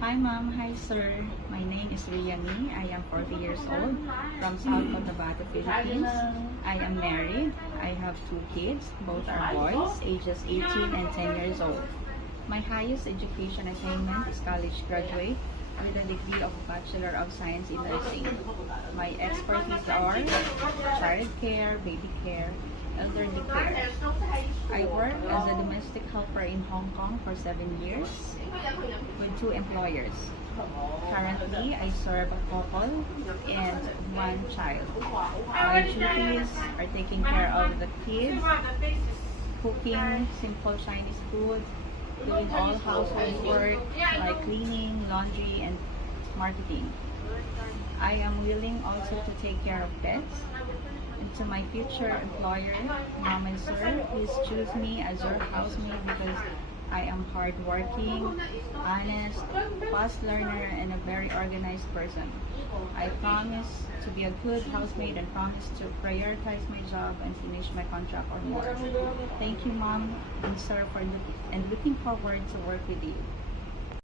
Hi ma'am, hi sir. My name is Riani. I am 40 years old from South Cotabato, Philippines. I am married. I have two kids. Both are boys, ages 18 and 10 years old. My highest education attainment is college graduate with a degree of Bachelor of Science in Nursing. My expertise are child care, baby care, elderly care. I worked as a domestic helper in Hong Kong for 7 years with two employers. Currently, I serve a couple and one child. My duties are taking care of the kids, cooking simple Chinese food, doing all household work like cleaning, laundry, and marketing. I am willing also to take care of pets. And to my future employer, mom and sir, please choose me as your housemaid because I am hardworking, honest, fast learner, and a very organized person. I promise to be a good housemaid and promise to prioritize my job and finish my contract or more. Thank you, mom and sir, for looking forward to work with you.